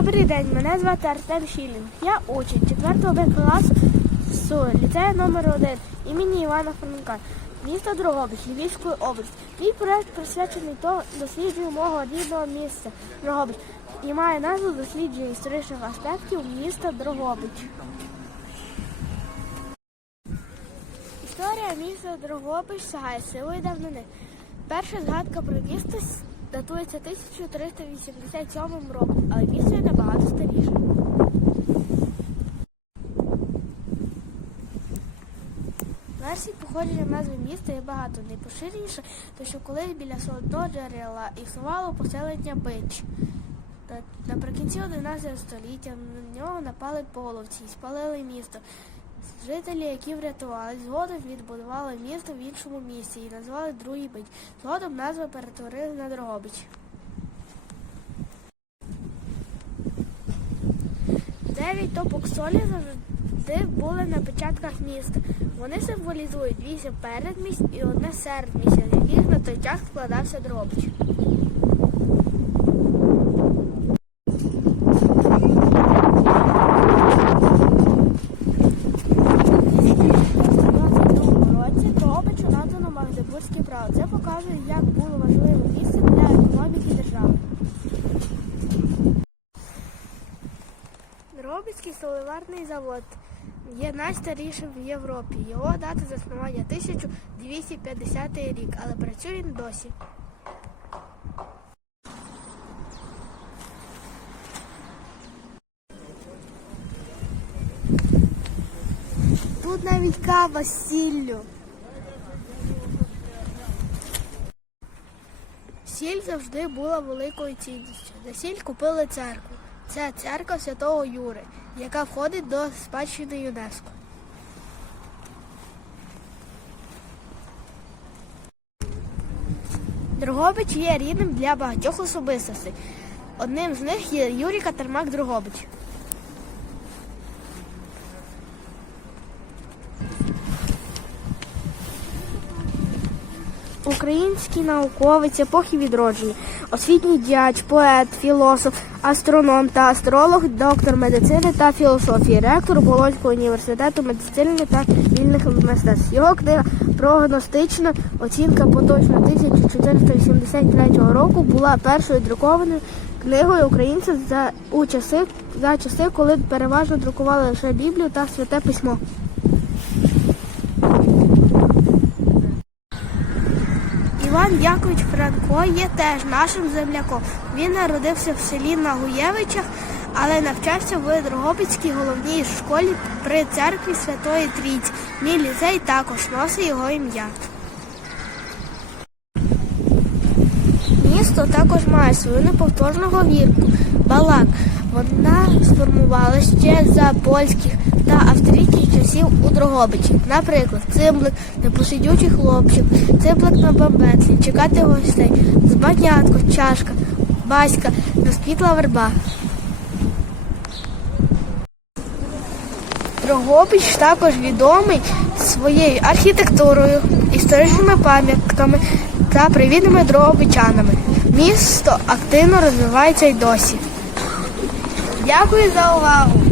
Добрий день, мене звати Артем Шілін. Я учень 4 Б класу з ліцею номер 1 імені Івана Франка, місто Дрогобич, Львівської області. Мій проект присвячений то дослідженню мого рідного місця Дрогобич і має назву дослідження історичних аспектів міста Дрогобич. Історія міста Дрогобич сягає силої давнини. Перша згадка про місто датується 1387 роком, але місто є набагато старіше. Версій походження назви міста є багато. Найпоширеніше, то що колись біля солодного джерела існувало поселення Бич. Наприкінці 11 століття на нього напали половці і спалили місто. Жителі, які врятували, згодом відбудували місто в іншому місці і назвали Другий Бич. Згодом назва перетворили на Дрогобич. Дев'ять топок солі завжди були на печатках міста. Вони символізують вісім передмість і одне середмістя, з яких на той час складався Дрогобич. Магдебурзьке. Це показує, як було важливим місцем для економіки держави. Дрогобицький соливарний завод є найстарішим в Європі. Його дата заснування 1250 рік, але працює він досі. Тут навіть кава з сіллю. Сіль завжди була великою цінністю. За сіль купили церкву. Це церква Святого Юри, яка входить до спадщини ЮНЕСКО. Дрогобич є рідним для багатьох особистостей. Одним з них є Юрій Катермак Дрогобич. Український науковець епохи відродження, освітній діяч, поет, філософ, астроном та астролог, доктор медицини та філософії, ректор Болонського університету медицини та вільних мистецтв. Його книга прогностична оцінка поточна 1483 року була першою друкованою книгою українців за у часи за часи, коли переважно друкували лише Біблію та святе письмо. Іван Якович Франко є теж нашим земляком. Він народився в селі Нагуєвичах, але навчався в Дрогобицькій головній школі при церкві Святої Трійці. Мій ліцей також носить його ім'я. Місто також має свою неповторну говірку Балак. Вона сформувалася ще за польських та австрійських часів у Дрогобичі. Наприклад, цимблик, непосидючий хлопчик, цимблик на бамбетлі, чекати гостей, збанятко, чашка, баська, розквітла верба. Дрогобич також відомий своєю архітектурою, історичними пам'ятками та привітними дрогобичанами. Місто активно розвивається й досі. Дякую за увагу!